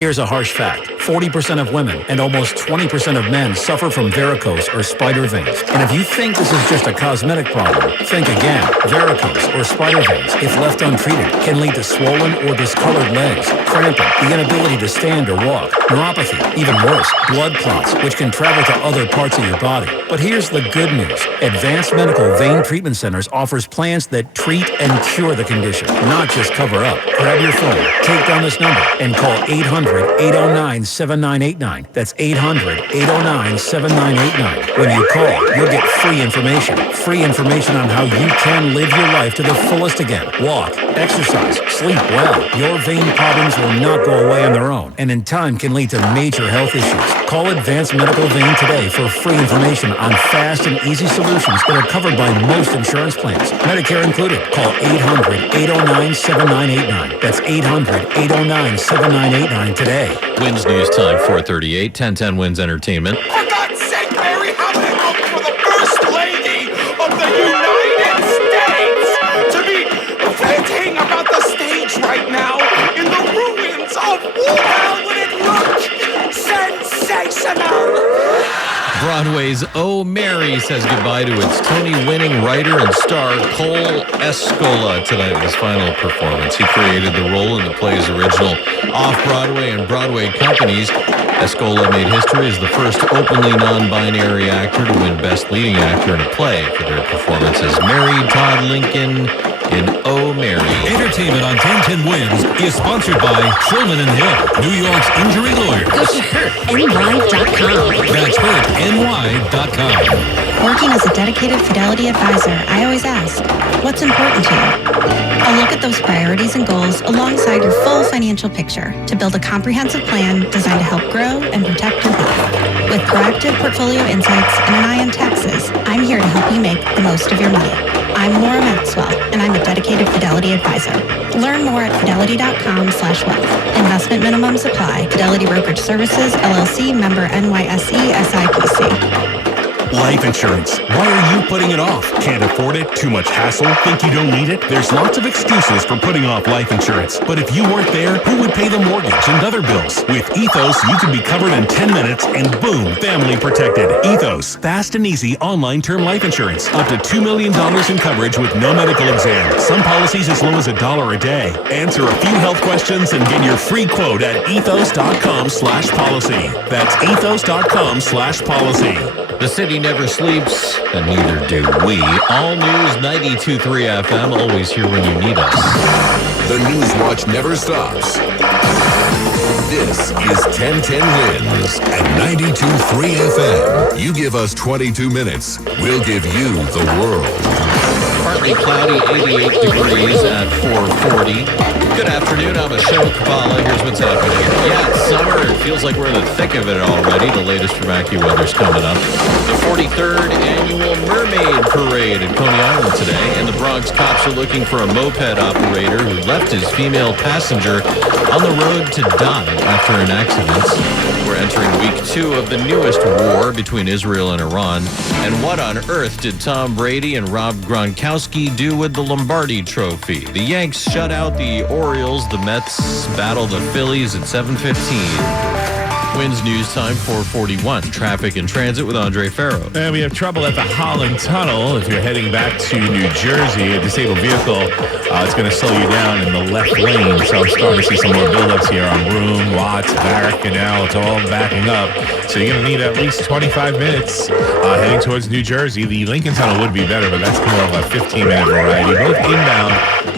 Here's a harsh fact. 40% of women and almost 20% of men suffer from varicose or spider veins. And if you think this is just a cosmetic problem, think again. Varicose or spider veins, if left untreated, can lead to swollen or discolored legs, cramping, the inability to stand or walk, neuropathy, even worse, blood clots, which can travel to other parts of your body. But here's the good news. Advanced Medical Vein Treatment Centers offers plans that treat and cure the condition, not just cover up. Grab your phone, take down this number, and call 800-809-7989. That's 800-809-7989. When you call, you'll get free information. Free information on how you can live your life to the fullest again. Walk, exercise, sleep well. Your vein problems will not go away on their own, and in time can lead to major health issues. Call Advanced Medical Vein today for free information on fast and easy solutions that are covered by most insurance plans. Medicare included. Call 800-809-7989. That's 800-809-7989 today. Wins News Time, 438, 1010 Wins Entertainment. For God's sake, Mary, how did it look for the First Lady of the United States to be venting about the stage right now in the ruins of war? How would it look? Sensational! Broadway's Oh Mary says goodbye to its Tony-winning writer and star Cole Escola tonight with his final performance. He created the role in the play's original off-Broadway and Broadway companies. Escola made history as the first openly non-binary actor to win Best Leading Actor in a Play for their performance as Mary Todd Lincoln in Oh Mary. Entertainment on 1010 Wins is sponsored by Shulman & Hill, New York's injury lawyers. Go to hurtny.com. That's hurtny.com. Working as a dedicated Fidelity advisor, I always ask, what's important to you? I'll look at those priorities and goals alongside your full financial picture to build a comprehensive plan designed to help grow and protect your wealth. With proactive portfolio insights and an eye on taxes, I'm here to help you make the most of your money. I'm Laura Maxwell, and I'm a dedicated Fidelity advisor. Learn more at fidelity.com/wealth. Investment minimums apply. Fidelity Brokerage Services, LLC, member NYSE, SIPC. Life insurance. Why are you putting it off? Can't afford it? Too much hassle? Think you don't need it? There's lots of excuses for putting off life insurance. But if you weren't there, who would pay the mortgage and other bills? With Ethos, you can be covered in 10 minutes and boom, family protected. Ethos. Fast and easy online term life insurance. Up to $2 million in coverage with no medical exam. Some policies as low as $1 a day. Answer a few health questions and get your free quote at ethos.com/policy. That's ethos.com/policy. The city never sleeps, and neither do we. All News 92.3 FM, always here when you need us. The News Watch never stops. This is 1010 Wins at 92.3 FM. You give us 22 minutes, we'll give you the world. Partly cloudy, 88 degrees at 440. Good afternoon, I'm Ashok Kapala. Here's what's happening. Yeah, it's summer. It feels like we're in the thick of it already. The latest from AccuWeather's coming up. The 43rd Annual Mermaid Parade in Coney Island today. And the Bronx cops are looking for a moped operator who left his female passenger on the road to die after an accident. We're entering week 2 of the newest war between Israel and Iran. And what on earth did Tom Brady and Rob Gronkowski do with the Lombardi Trophy? The Yanks shut out the Orioles. The Mets battle the Phillies at 7:15. Wins News Time, 441. Traffic and transit with Andre Farrow. And we have trouble at the Holland Tunnel. If you're heading back to New Jersey, a disabled vehicle, it's going to slow you down in the left lane. So I'm starting to see some more buildups here on Broome, Watts, Barrack Canal. It's all backing up. So you're going to need at least 25 minutes heading towards New Jersey. The Lincoln Tunnel would be better, but that's more of a 15-minute variety. Both inbound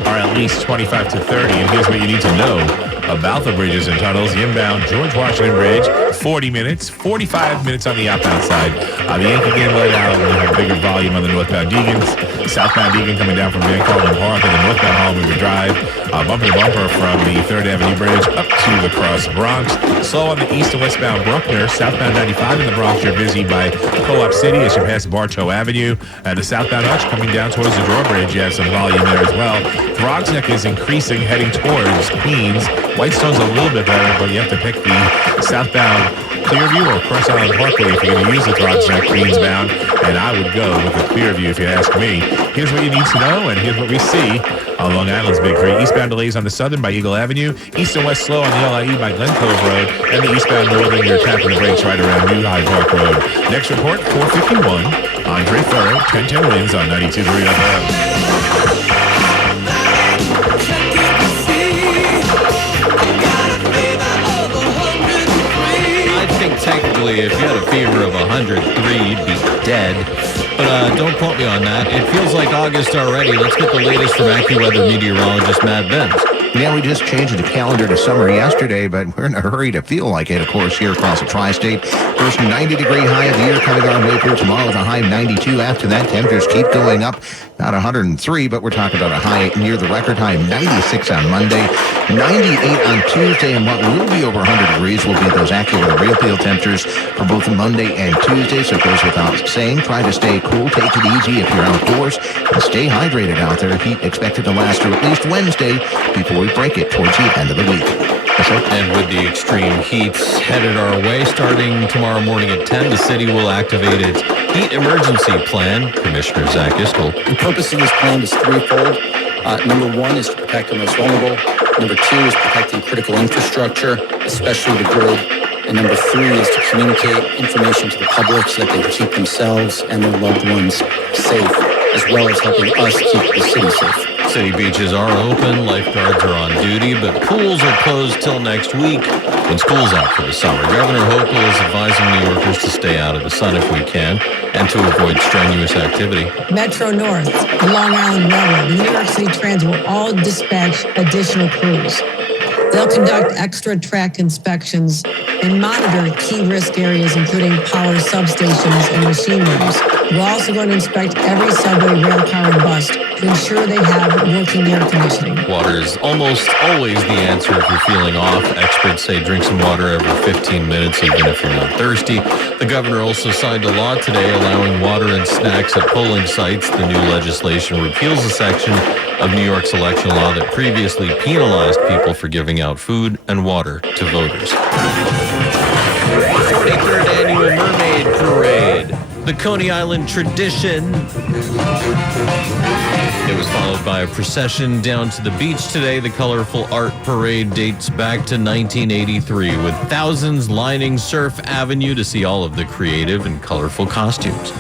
are at least 25 to 30. And here's what you need to know about the bridges and tunnels. The inbound George Washington Bridge, 40 minutes, 45 minutes on the outbound side. The Yankee game let out, and we have bigger volume on the northbound Deegans. Southbound Deegan coming down from Van Cortlandt Park and the northbound Hollywood Drive. Bumper to bumper from the 3rd Avenue Bridge up to the Cross Bronx. Slow on the east and westbound Bruckner. Southbound 95 in the Bronx, you're busy by Co-op City as you pass Bartow Avenue. The southbound Hutch coming down towards the drawbridge. You have some volume there as well. Throgs Neck is increasing, heading towards Queens. Whitestone's a little bit better, but you have to pick the southbound Clearview or Cross Island Parkway if you're going to use the Toronto Queensbound, and I would go with the Clearview if you ask me. Here's what you need to know, and here's what we see on Long Island's Big Three. Eastbound delays on the Southern by Eagle Avenue, east and west slow on the LIE by Glen Cove Road, and the eastbound Northern, you're tapping the brakes right around New Hyde Park Road. Next report, 451. Andre Ferro, 1010 wins on 92.3 FM. Technically, if you had a fever of 103, you'd be dead. But don't quote me on that. It feels like August already. Let's get the latest from AccuWeather meteorologist Matt Benz. Yeah, we just changed the calendar to summer yesterday, but we're in a hurry to feel like it, of course, here across the tri-state. First 90-degree high of the year coming our way through tomorrow with a high of 92. After that, temperatures keep going up. Not 103, but we're talking about a high near the record high of 96 on Monday, 98 on Tuesday, and what will be over 100 degrees will be those AccuWeather real field temperatures for both Monday and Tuesday, so it goes without saying. Try to stay cool, take it easy if you're outdoors, and stay hydrated out there. Heat expected to last through at least Wednesday before we break it towards the end of the week. And with the extreme heat headed our way, starting tomorrow morning at 10, the city will activate its heat emergency plan. Commissioner Zach Iskel. The purpose of this plan is threefold. Number one is to protect the most vulnerable. Number two is protecting critical infrastructure, especially the grid. And number three is to communicate information to the public so that they can keep themselves and their loved ones safe, as well as helping us keep the city safe. City beaches are open, lifeguards are on duty, but pools are closed till next week when school's out for the summer. Governor Hochul is advising New Yorkers to stay out of the sun if we can and to avoid strenuous activity. Metro North, the Long Island Railroad, and New York City Transit will all dispatch additional crews. They'll conduct extra track inspections and monitor key risk areas, including power substations and machine rooms. We're also going to inspect every subway, rail car, and bus to ensure they have working air conditioning. Water is almost always the answer if you're feeling off. Experts say drink some water every 15 minutes, even if you're not thirsty. The governor also signed a law today allowing water and snacks at polling sites. The new legislation repeals a section of New York's election law that previously penalized people for giving out food and water to voters. 43rd Annual Mermaid Parade. The Coney Island tradition. It was followed by a procession down to the beach today. The colorful art parade dates back to 1983, with thousands lining Surf Avenue to see all of the creative and colorful costumes.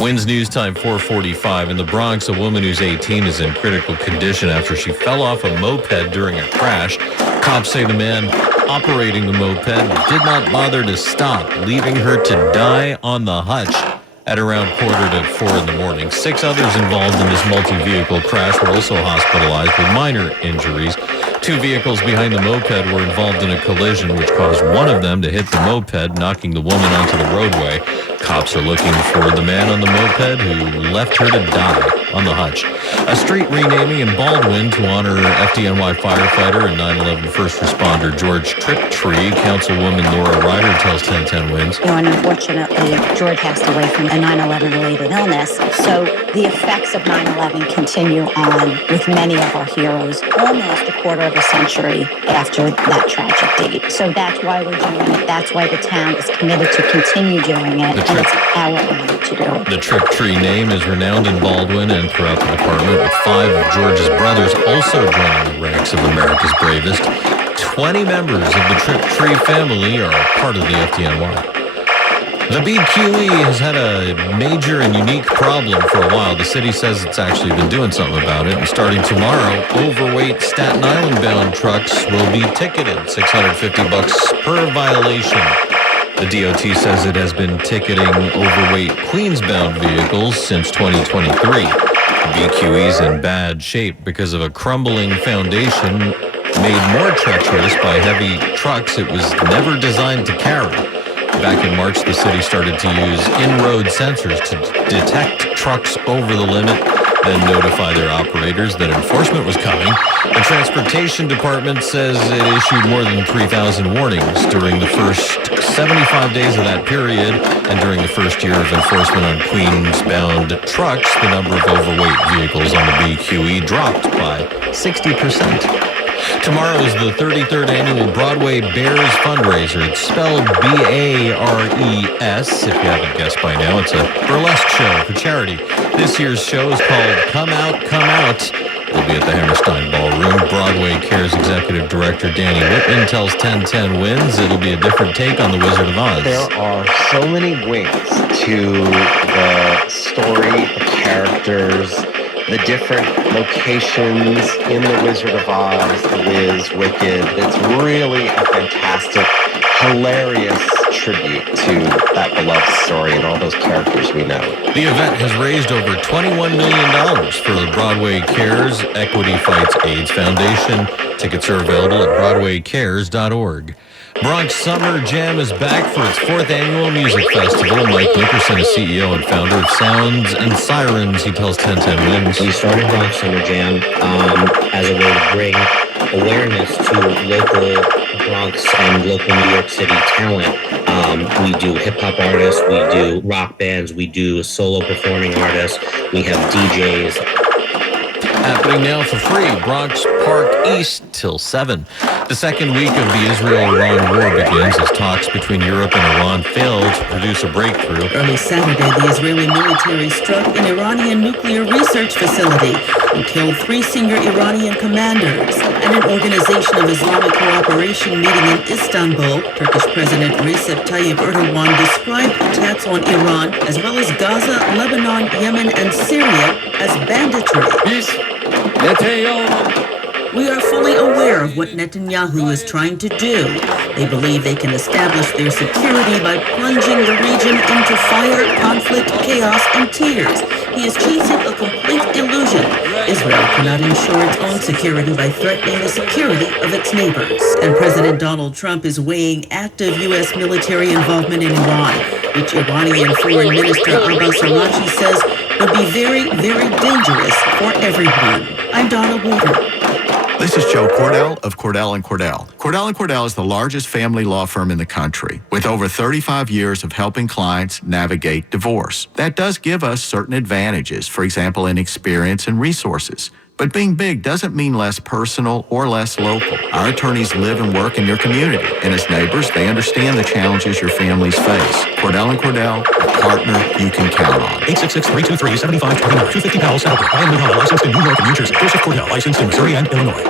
WINS News Time 4:45. In the Bronx, a woman who's 18 is in critical condition after she fell off a moped during a crash. Cops say the man operating the moped did not bother to stop, leaving her to die on the hutch at around 3:45 in the morning. 6 others involved in this multi-vehicle crash were also hospitalized with minor injuries. 2 vehicles behind the moped were involved in a collision which caused one of them to hit the moped, knocking the woman onto the roadway. Cops are looking for the man on the moped who left her to die on the hutch. A street renaming in Baldwin to honor FDNY firefighter and 9/11 first responder George Triptree. Councilwoman Laura Ryder tells 1010 WINS. And unfortunately, George passed away from a 9/11 related illness. So the effects of 9/11 continue on with many of our heroes almost a quarter of a century after that tragic date. So that's why we're doing it. That's why the town is committed to continue doing it. And it's our honor to do it. The Triptree name is renowned in Baldwin and throughout the department, with 5 of George's brothers also joining the ranks of America's bravest. 20 members of the Triptree family are part of the FDNY. The BQE has had a major and unique problem for a while. The city says it's actually been doing something about it. And starting tomorrow, overweight Staten Island-bound trucks will be ticketed $650 per violation. The DOT says it has been ticketing overweight Queens-bound vehicles since 2023. The BQE's in bad shape because of a crumbling foundation made more treacherous by heavy trucks it was never designed to carry. Back in March, the city started to use in-road sensors to detect trucks over the limit, then notify their operators that enforcement was coming. The Transportation Department says it issued more than 3,000 warnings during the first 75 days of that period, and during the first year of enforcement on Queens-bound trucks, the number of overweight vehicles on the BQE dropped by 60%. Tomorrow is the 33rd annual Broadway Bears fundraiser. It's spelled B-A-R-E-S, if you haven't guessed by now. It's a burlesque show for charity. This year's show is called Come Out, Come Out. It'll be at the Hammerstein Ballroom. Broadway Cares Executive Director Danny Whitman tells 1010 Wins it'll be a different take on The Wizard of Oz. There are so many wings to the story, the characters, the different locations in The Wizard of Oz, The Wiz, Wicked. It's really a fantastic, hilarious tribute to that beloved story and all those characters we know. The event has raised over $21 million for the Broadway Cares Equity Fights AIDS Foundation. Tickets are available at BroadwayCares.org. Bronx Summer Jam is back for its 4th annual music festival. Mike Nickerson is CEO and founder of Sounds and Sirens. He tells 1010 Wins. We started Bronx Summer Jam as a way to bring awareness to local Bronx and local New York City talent. We do hip-hop artists, we do rock bands, we do solo performing artists, we have DJs. Happening now for free, Bronx Park East till 7. The second week of the Israel-Iran war begins as talks between Europe and Iran fail to produce a breakthrough. Early Saturday, the Israeli military struck an Iranian nuclear research facility and killed 3 senior Iranian commanders. At an Organization of Islamic Cooperation meeting in Istanbul, Turkish President Recep Tayyip Erdogan described attacks on Iran, as well as Gaza, Lebanon, Yemen, and Syria, as banditry. We are fully aware of what Netanyahu is trying to do. They believe they can establish their security by plunging the region into fire, conflict, chaos, and tears. He is chasing a complete illusion. Israel cannot ensure its own security by threatening the security of its neighbors. And President Donald Trump is weighing active U.S. military involvement in Iran, which Iranian Foreign Minister Abbas Araghchi says would be very, very dangerous for everyone. I'm Donna Walter. This is Joe Cordell of Cordell & Cordell. Cordell & Cordell is the largest family law firm in the country, with over 35 years of helping clients navigate divorce. That does give us certain advantages, for example, in experience and resources. But being big doesn't mean less personal or less local. Our attorneys live and work in your community, and as neighbors, they understand the challenges your families face. Cordell & Cordell, a partner you can count on. 866-323-7529. 250 Powell, Southbrook. Brian Muhammad, licensed in New York and New Jersey. Joseph Cordell, licensed in Missouri and Illinois.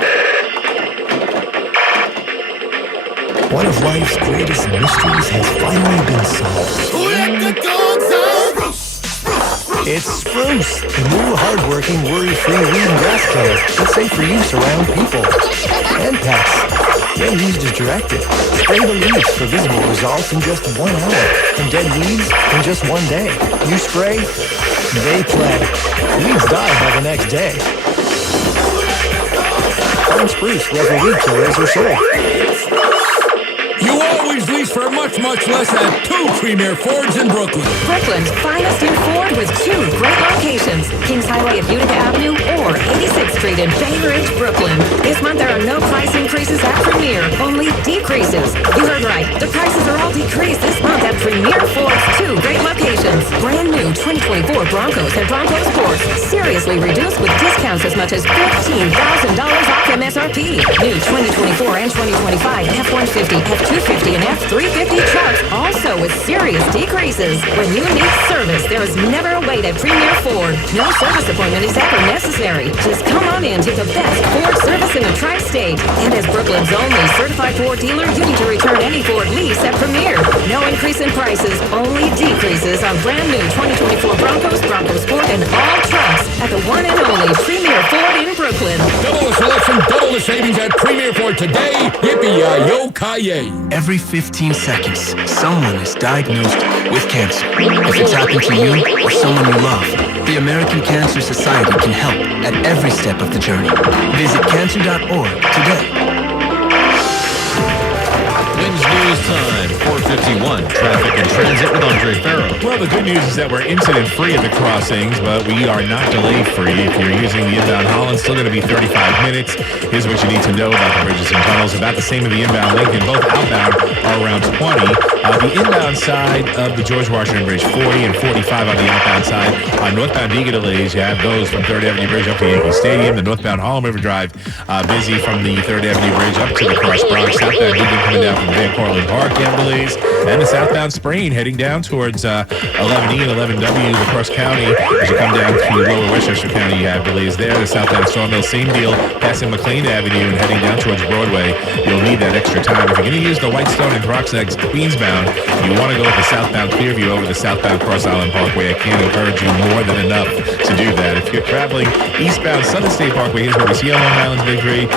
One of life's greatest mysteries has finally been solved. Let the dogs out! It's Spruce, the new hard-working, worry-free weed and grass killer. It's safe for use around people and pets. When used as directed, spray the leaves for visible results in just 1 hour, and dead weeds in just 1 day. You spray, they play. Weeds die by the next day. Find Spruce wherever weed killers are sold. You always lease for much, much less at 2 Premier Fords in Brooklyn. Brooklyn's finest in Ford with 2 great locations, Kings Highway at Utica Avenue or 86th Street in Bay Ridge, Brooklyn. This month there are no price increases at Premier, only decreases. You heard right. The prices are all decreased this month at Premier Ford's 2 great locations. Brand new 2024 Broncos and Bronco Sports, seriously reduced with discounts as much as $15,000 off MSRP. New 2024 and 2025 F-150, F-250, and F-350 trucks, also with serious decreases. When you need service, there is never a wait at Premier Ford. No service appointment is ever necessary. Just come on in to the best Ford service in the tri-state. And as Brooklyn's only certified Ford dealer, you need to return any Ford lease at Premier. No increase in prices, only decreases on brand new 2024 Broncos, Bronco Sport, and all trucks at the one and only Premier Ford in Brooklyn. Double the selection, double the savings at Premier Ford today. Yippee-yi-yo-ki-yay. Every 15 seconds, someone is diagnosed with cancer. If it's happened to you or someone you love, the American Cancer Society can help at every step of the journey. Visit cancer.org today. Wins News Time, 4:51. Traffic and transit with Andre Farrow. Well, the good news is that we're incident-free at the crossings, but we are not delay-free. If you're using the inbound Holland, still going to be 35 minutes. Here's what you need to know about the bridges and tunnels. About the same of the inbound Lincoln. Both outbound are around 20. The inbound side of the George Washington Bridge, 40 and 45 on the outbound side. Northbound Beagle delays, you have those from 3rd Avenue Bridge up to Yankee Stadium. The northbound Harlem River Drive, busy from the 3rd Avenue Bridge up to the Cross Bronx. Southbound Beacon coming down from Van Cortlandt Park, you have delays. And the southbound Sprain heading down towards 11E and 11W, the Cross County. As you come down to lower Westchester County, you have delays there. The southbound Sawmill, same deal, passing McLean Avenue and heading down towards Broadway. You'll need that extra time. If you're going to use the Whitestone and Croxnex Queensbound, you want to go with the southbound Clearview over the southbound Cross Island Parkway. I can't encourage you more than enough to do that. If you're traveling eastbound Southern State Parkway, here's where we see on Long Island's Victory.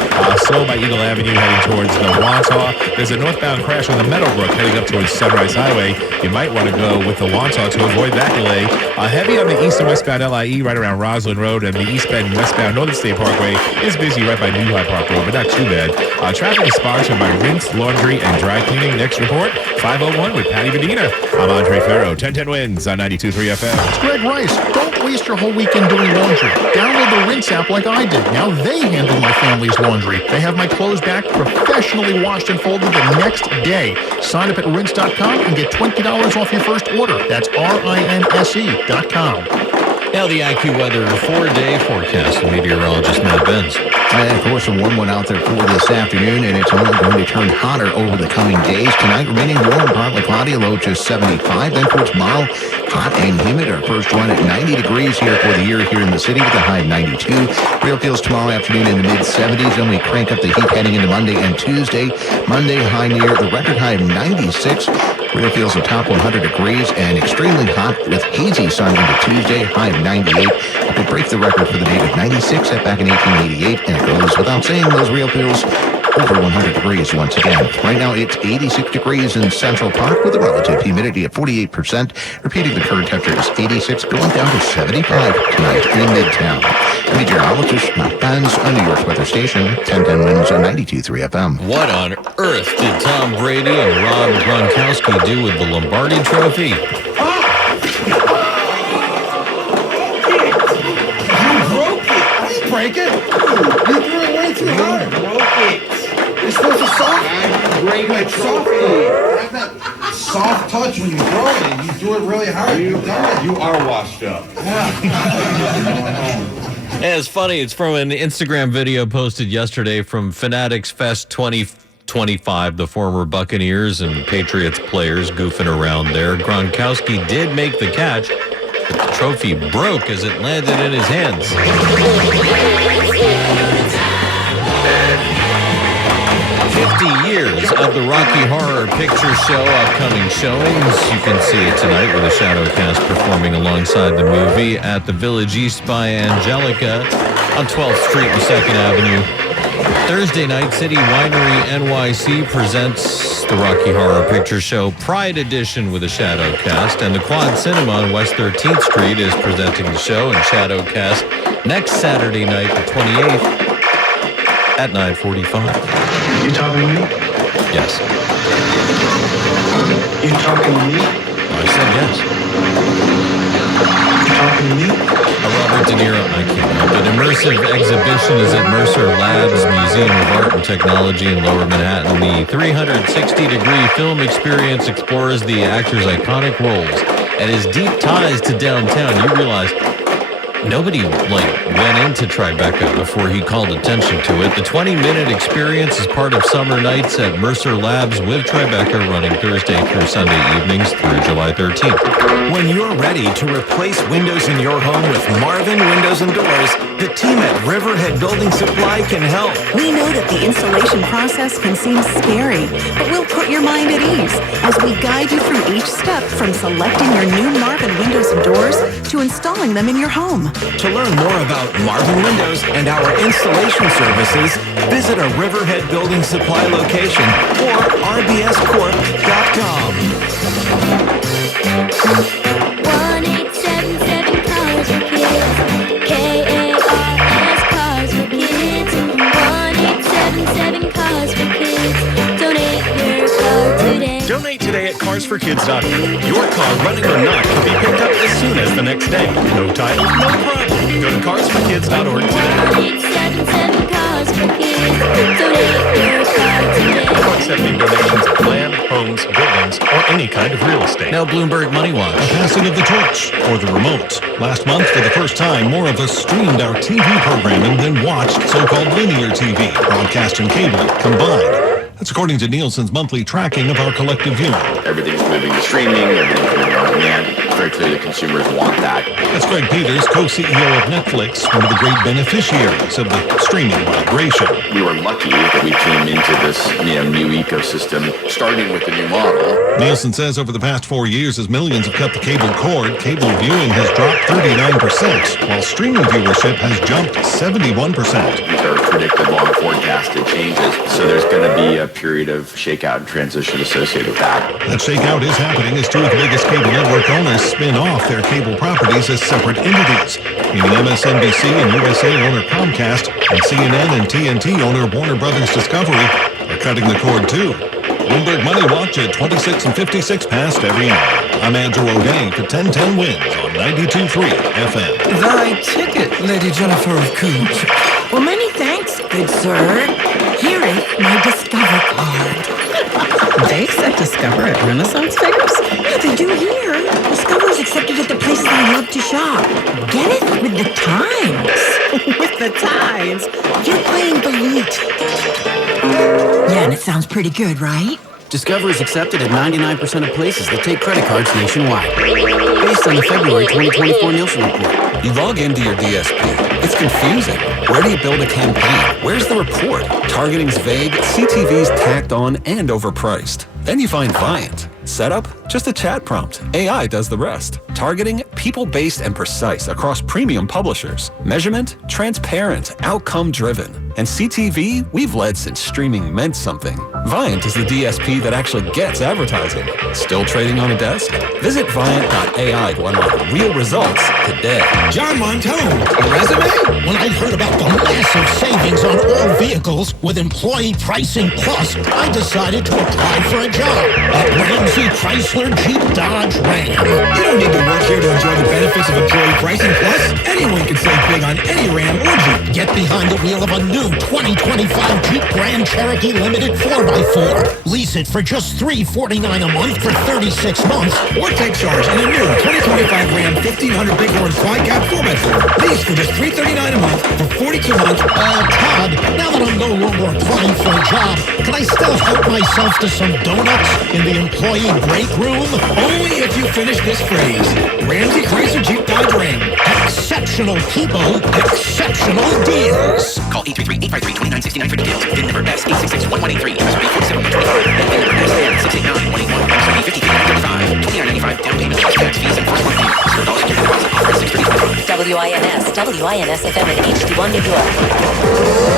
Slow by Eagle Avenue heading towards the Wantaw. There's a northbound crash on the Meadowbrook heading up towards Sunrise Highway. You might want to go with the Wantaw to avoid that delay. Heavy on the east and westbound LIE right around Roslyn Road, and the eastbound and westbound Northern State Parkway is busy right by New High Park Road, but not too bad. Traffic is sponsored by Rinse, Laundry, and Dry Cleaning. Next report, 501 with Patty Medina. I'm Andre Ferro, 1010 Wins on 92.3 FM. It's Greg Rice. Don't waste your whole weekend doing laundry. Download the Rinse app like I did. Now they handle my family's laundry. They have my clothes back professionally washed and folded the next day. Sign up at rinse.com and get $20 off your first order. That's RINSE.com. Now the AccuWeather 4-day forecast with meteorologist Matt Benz. And of course, a warm one out there for this afternoon, and it's only going to turn hotter over the coming days. Tonight, remaining warm, partly cloudy, low just 75. Then for tomorrow, hot and humid. Our first run at 90 degrees here for the year here in the city with a high of 92. Real feels tomorrow afternoon in the mid-70s. Then we crank up the heat heading into Monday and Tuesday. Monday, high near the record high of 96. Real feels the top 100 degrees and extremely hot with hazy sun into Tuesday, high of 98. It could break the record for the date of 96 set back in 1888, and it goes without saying those real feels over 100 degrees once again. Right now it's 86 degrees in Central Park with a relative humidity at 48%. Repeating, the current temperature is 86, going down to 75 tonight in Midtown. Meteorologist Matt Benz on New York's weather station, 1010 Wins on 92.3 FM. What on earth did Tom Brady and Rob Gronkowski do with the Lombardi Trophy? Break it. You threw it way too hard. Broke it. You're supposed to soft. Break my trophy. Soft touch when you throw it. You do it really hard. You are washed up. Yeah, it's funny. It's from an Instagram video posted yesterday from Fanatics Fest 2025. The former Buccaneers and Patriots players goofing around there. Gronkowski did make the catch, but the trophy broke as it landed in his hands. 50 years of the Rocky Horror Picture Show upcoming showings. You can see it tonight with a Shadowcast performing alongside the movie at the Village East by Angelica on 12th Street and 2nd Avenue. Thursday night, City Winery NYC presents the Rocky Horror Picture Show Pride Edition with a Shadowcast, and the Quad Cinema on West 13th Street is presenting the show and Shadowcast next Saturday night, the 28th at 9:45. You talking to me? Yes. You talking to me? I said yes. You talking to me? Robert De Niro, I can't help it. Immersive exhibition is at Mercer Labs Museum of Art and Technology in Lower Manhattan. The 360-degree film experience explores the actor's iconic roles and his deep ties to downtown. You realize nobody went into Tribeca before he called attention to it. The 20-minute experience is part of Summer Nights at Mercer Labs with Tribeca, running Thursday through Sunday evenings through July 13th. When you're ready to replace windows in your home with Marvin Windows and Doors, the team at Riverhead Building Supply can help. We know that the installation process can seem scary, but we'll put your mind at ease as we guide you through each step from selecting your new Marvin Windows and Doors to installing them in your home. To learn more about Marvin Windows and our installation services, visit a Riverhead Building Supply location or rbscorp.com. 1877 Cars for Kids. KARS Cars for Kids. 1877 Cars for Kids. Donate your car today. Donate today at carsforkids.org. Your car, running or not, can be picked up as soon as the next day. No title, no problem. Go to carsforkids.org today. 877 Cars for Kids. Donate your car today. We're accepting donations of land, homes, buildings, or any kind of real estate. Now Bloomberg Money Watch. A passing of the torch or the remote. Last month, for the first time, more of us streamed our TV programming than watched so-called linear TV, broadcast and cable combined. That's according to Nielsen's monthly tracking of our collective viewing. Everything's moving to streaming, everything's moving on demand. It's very clear that consumers want that. That's Greg Peters, co-CEO of Netflix, one of the great beneficiaries of the streaming migration. We were lucky that we came into this new ecosystem, starting with the new model. Nielsen says over the past 4 years, as millions have cut the cable cord, cable viewing has dropped 39%, while streaming viewership has jumped 71%. These are predicted, long forecasted changes, so there's going to be a period of shakeout and transition associated with that. That shakeout is happening as two of the biggest cable network owners spin off their cable properties as separate entities, meaning MSNBC and USA owner Comcast and CNN and TNT owner Warner Brothers Discovery are cutting the cord too. Bloomberg Money Watch at 26 and 56 past every hour. I'm Andrew O'Day for 1010 Wins on 92.3 FM. Thy ticket, Lady Jennifer of Cooch. Well, many thanks, good sir. Here is my Discover card. They accept Discover at Renaissance fairs? Yeah, they do here. Discover is accepted at the places I love to shop. Get it with the times. With the times? You're playing the lute. Yeah, and it sounds pretty good, right? Discover is accepted at 99% of places that take credit cards nationwide. Based on the February 2024 Nielsen report. You log into your DSP. It's confusing. Where do you build a campaign? Where's the report? Targeting's vague, CTV's tacked on and overpriced. Then you find Viant. Setup? Just a chat prompt. AI does the rest. Targeting? People-based and precise across premium publishers. Measurement? Transparent, outcome-driven. And CTV? We've led since streaming meant something. Viant is the DSP that actually gets advertising. Still trading on a desk? Visit Viant.ai to unlock real results today. John Montone, a resume? When I heard about the massive savings on all vehicles with Employee Pricing Plus, I decided to apply for a job at Ramsey Chrysler Jeep Dodge Ram. You don't need to work here to enjoy the benefits of Employee Pricing Plus. Anyone can save big on any Ram or Jeep. Get behind the wheel of a new 2025 Jeep Grand Cherokee Limited 4x4. Lease it for just $349 a month for 36 months. Or take charge in a new 2025 Ram 1500 Bighorn Quad Cab 4x4. Lease for just $339 a month for 42 months. Todd, now that I'm no longer applying for a job, can I still help myself to some donuts in the employee break room? Only if you finish this phrase. Ramsey Chrysler Jeep Dodge Ram. Exceptional people, exceptional deals. Call 833-853-2969 for details. VIN number S866-1183. MSRP 47.25. VIN number S689-181. MSRP 53.35. $29.95 down payment plus tax fees and first month payment. $0 security deposit offer at 635. WINS FM in HD1 New York.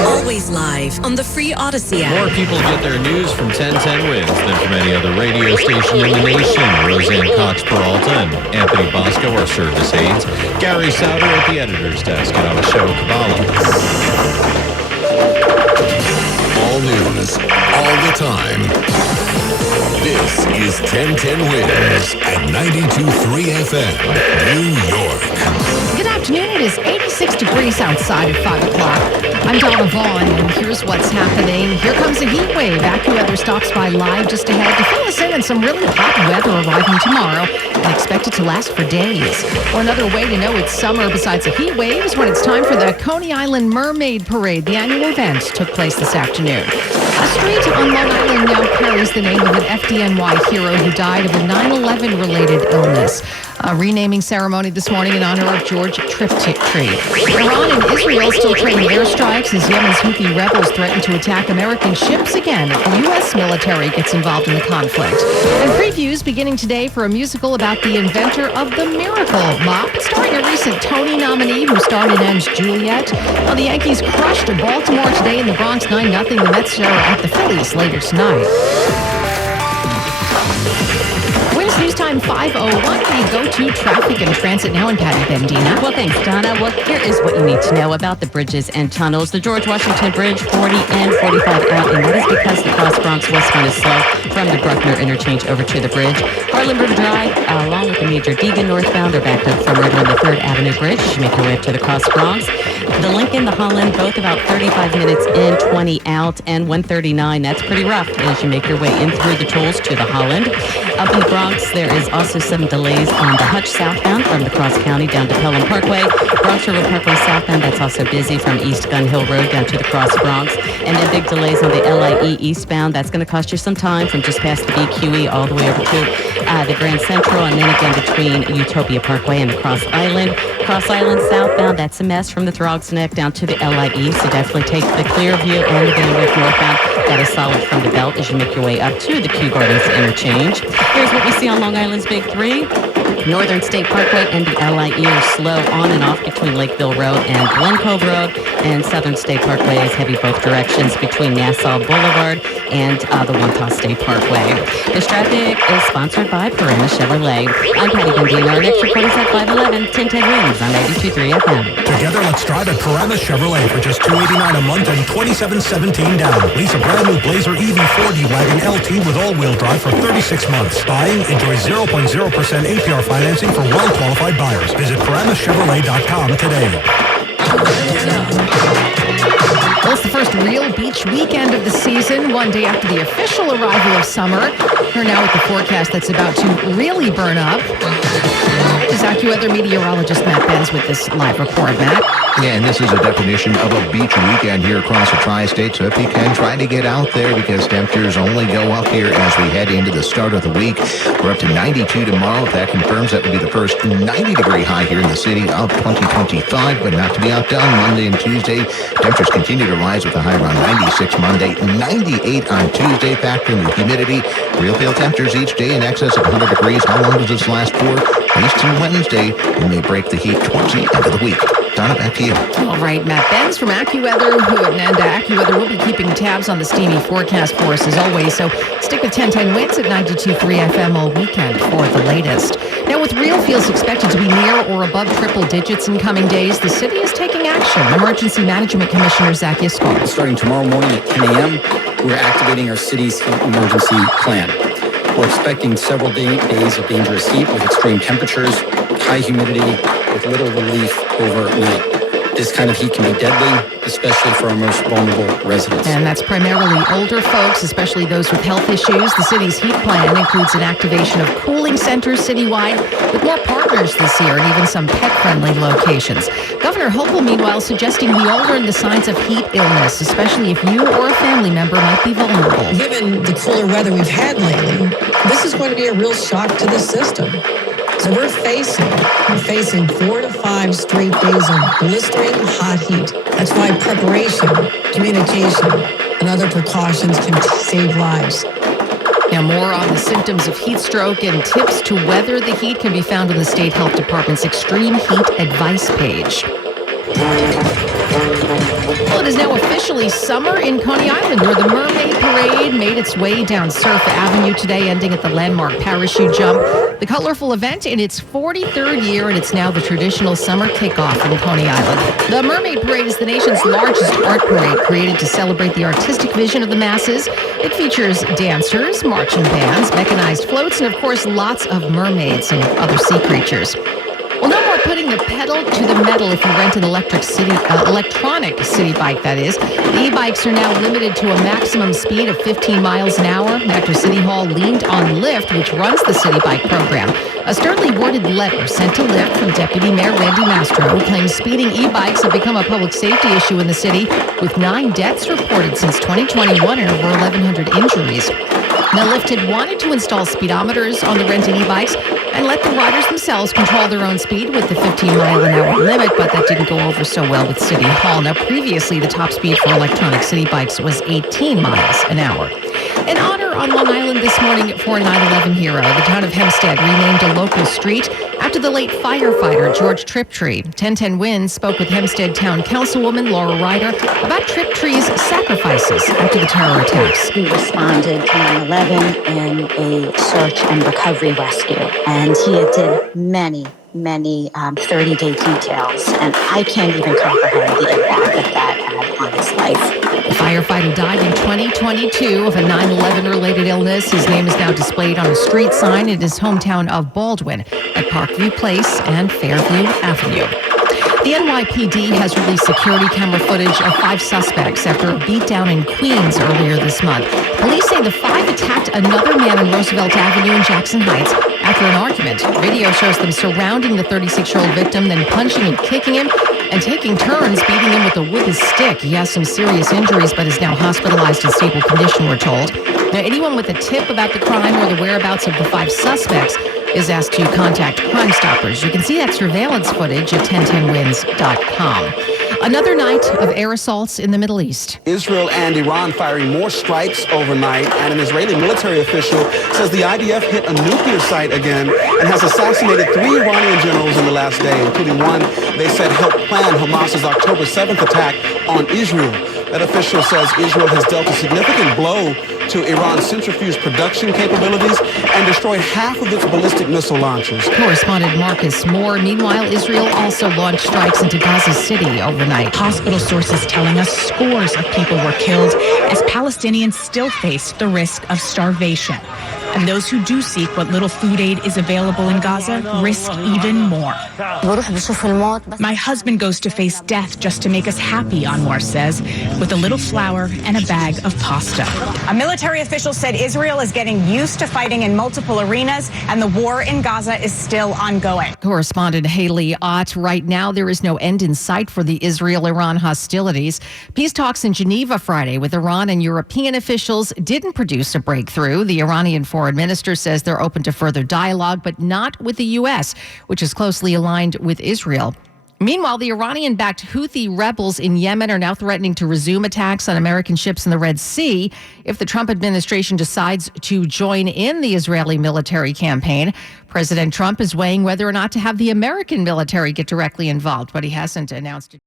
Always live on the free Odyssey app. More people get their news from 1010 Wins than from any other radio station in the nation. Roseanne Cox-Peralta and Anthony Bosco are service aides. Gary Souter at the editor's desk, and I'm Show Kabbalah. All news, all the time. This is 1010 Wins at 92.3 FM, New York. Good afternoon. It is 86 degrees outside at 5 o'clock. I'm Donna Vaughn, and here's what's happening. Here comes a heat wave. AccuWeather stops by live just ahead to fill us in and some really hot weather arriving tomorrow and expected to last for days. Well, another way to know it's summer besides a heat wave is when it's time for the Coney Island Mermaid Parade. The annual event took place this afternoon. A street on Long Island now carries the name of an FDNY hero who died of a 9/11 related illness. A renaming ceremony this morning in honor of George Triptree. Iran and Israel still trading airstrikes as Yemen's Houthi rebels threaten to attack American ships again if the U.S. military gets involved in the conflict. And previews beginning today for a musical about the inventor of the Miracle Mop, starring a recent Tony nominee who starred in Ends Juliet. Well, the Yankees crushed Baltimore today in the Bronx 9-0. The Mets are at the Phillies later tonight. News News time 5:01. We go to traffic and transit now in Patty Bendina. Well, thanks, Donna. Well, here is what you need to know about the bridges and tunnels. The George Washington Bridge, 40 and 45 out, and that is because the Cross Bronx westbound is slow from the Bruckner interchange over to the bridge. Harlenberg Drive, along with the Major Deegan northbound, are backed up from right on the 3rd Avenue Bridge. You make your way up to the Cross Bronx. The Lincoln, the Holland, both about 35 minutes in, 20 out, and 139. That's pretty rough as you make your way in through the tolls to the Holland. Up in the Bronx, there is also some delays on the Hutch southbound from the Cross County down to Pelham Parkway. Bronx River Parkway southbound, that's also busy from East Gun Hill Road down to the Cross Bronx. And then big delays on the LIE eastbound. That's going to cost you some time from just past the BQE all the way over to the Grand Central, and then again between Utopia Parkway and the Cross Island. Cross Island southbound, that's a mess from the Throgs Neck down to the LIE, so definitely take the Clearview and the Bandwidth northbound. That is solid from the belt as you make your way up to the Kew Gardens interchange. Here's what we see on Long Island's Big Three. Northern State Parkway and the LIE are slow on and off between Lakeville Road and Glen Cove Road, and Southern State Parkway is heavy both directions between Nassau Boulevard and the Wantagh State Parkway. This traffic is sponsored by Parima Chevrolet. I'm Patty Bendina. Our next report is at 5:11. 1010 wins on 92.3 FM. Together, let's drive a Parima Chevrolet for just $289 a month and $27.17 down. Lease a brand new Blazer EV4 D-Wagon LT with all-wheel drive for 36 months. Buying, enjoy 0.0% APR financing for well-qualified buyers. Visit ParimaChevrolet.com today. Well, it's the first real beach weekend of the season, one day after the official arrival of summer. We're now with the forecast that's about to really burn up. Is AccuWeather meteorologist Matt Benz with this live report. Matt? Yeah, and this is a definition of a beach weekend here across the tri-state, so if you can, try to get out there because temperatures only go up here as we head into the start of the week. We're up to 92 tomorrow. If that confirms, that would be the first 90-degree high here in the city of 2025, but not to be outdone. Monday and Tuesday, temperatures continue to rise with a high around 96 Monday, 98 on Tuesday, factoring the humidity. Real feel temperatures each day in excess of 100 degrees. How long does this last for? At least till Wednesday, when they break the heat towards the end of the week. Donna, back to you. All right, Matt Benz from AccuWeather, and AccuWeather will be keeping tabs on the steamy forecast for us as always, so stick with 1010 Wins at 92.3 FM all weekend for the latest. Now, with real feels expected to be near or above triple digits in coming days, the city is taking action. Emergency Management Commissioner Zach Yiscol. Starting tomorrow morning at 10 a.m., we're activating our city's heat emergency plan. We're expecting several days of dangerous heat with extreme temperatures, high humidity, with little relief overnight. This kind of heat can be deadly, especially for our most vulnerable residents. And that's primarily older folks, especially those with health issues. The city's heat plan includes an activation of cooling centers citywide with more partners this year and even some pet-friendly locations. Governor Hochul, meanwhile, suggesting we all learn the signs of heat illness, especially if you or a family member might be vulnerable. Given the cooler weather we've had lately, this is going to be a real shock to the system. So we're facing 4 to 5 straight days of blistering hot heat. That's why preparation, communication, and other precautions can save lives. Now, more on the symptoms of heat stroke and tips to weather the heat can be found on the State Health Department's Extreme Heat Advice page. Well, it is now officially summer in Coney Island, where the Mermaid Parade made its way down Surf Avenue today, ending at the landmark parachute jump. The colorful event in its 43rd year, and it's now the traditional summer kickoff in Coney Island. The Mermaid Parade is the nation's largest art parade, created to celebrate the artistic vision of the masses. It features dancers, marching bands, mechanized floats, and of course, lots of mermaids and other sea creatures. Well, no more putting the pedal to the metal if you rent an electronic city bike, that is. The e-bikes are now limited to a maximum speed of 15 miles an hour after City Hall leaned on Lyft, which runs the city bike program. A sternly worded letter sent to Lyft from Deputy Mayor Randy Mastro claims speeding e-bikes have become a public safety issue in the city, with 9 deaths reported since 2021 and over 1,100 injuries. Now, Lyft had wanted to install speedometers on the rented e-bikes and let the riders themselves control their own speed with the 15-mile-an-hour limit, but that didn't go over so well with City Hall. Now, previously, the top speed for electronic city bikes was 18 miles an hour. An honor on Long Island this morning for a 9/11 hero. The town of Hempstead renamed a local street after After the late firefighter George Triptree, 1010 Wins spoke with Hempstead Town Councilwoman Laura Ryder about Triptree's sacrifices after the terror attacks. He responded to 9/11 in a search and recovery rescue, and he did many 30-day details, and I can't even comprehend the impact that had on his life. The firefighter died in 2022 of a 9/11 related illness. His name is now displayed on a street sign in his hometown of Baldwin at Parkview Place and Fairview Avenue. The NYPD has released security camera footage of 5 suspects after a beatdown in Queens earlier this month. Police say the 5 attacked another man on Roosevelt Avenue in Jackson Heights after an argument. Video shows them surrounding the 36-year-old victim, then punching and kicking him and taking turns beating him with a wooden stick. He has some serious injuries but is now hospitalized in stable condition, we're told. Now, anyone with a tip about the crime or the whereabouts of the 5 suspects is asked to contact Crime Stoppers. You can see that surveillance footage at 1010wins.com. Another night of air assaults in the Middle East. Israel and Iran firing more strikes overnight, and an Israeli military official says the IDF hit a nuclear site again and has assassinated 3 Iranian generals in the last day, including one they said helped plan Hamas's October 7th attack on Israel. That official says Israel has dealt a significant blow to Iran's centrifuge production capabilities and destroyed half of its ballistic missile launchers. Correspondent Marcus Moore. Meanwhile, Israel also launched strikes into Gaza City overnight. Hospital sources telling us scores of people were killed as Palestinians still face the risk of starvation. And those who do seek what little food aid is available in Gaza risk even more. My husband goes to face death just to make us happy, Anwar says, with a little flour and a bag of pasta. A military official said Israel is getting used to fighting in multiple arenas and the war in Gaza is still ongoing. Correspondent Haley Ott. Right now, there is no end in sight for the Israel-Iran hostilities. Peace talks in Geneva Friday with Iran and European officials didn't produce a breakthrough. The Iranian foreign minister says they're open to further dialogue, but not with the U.S., which is closely aligned with Israel. Meanwhile, the Iranian-backed Houthi rebels in Yemen are now threatening to resume attacks on American ships in the Red Sea if the Trump administration decides to join in the Israeli military campaign. President Trump is weighing whether or not to have the American military get directly involved, but he hasn't announced it.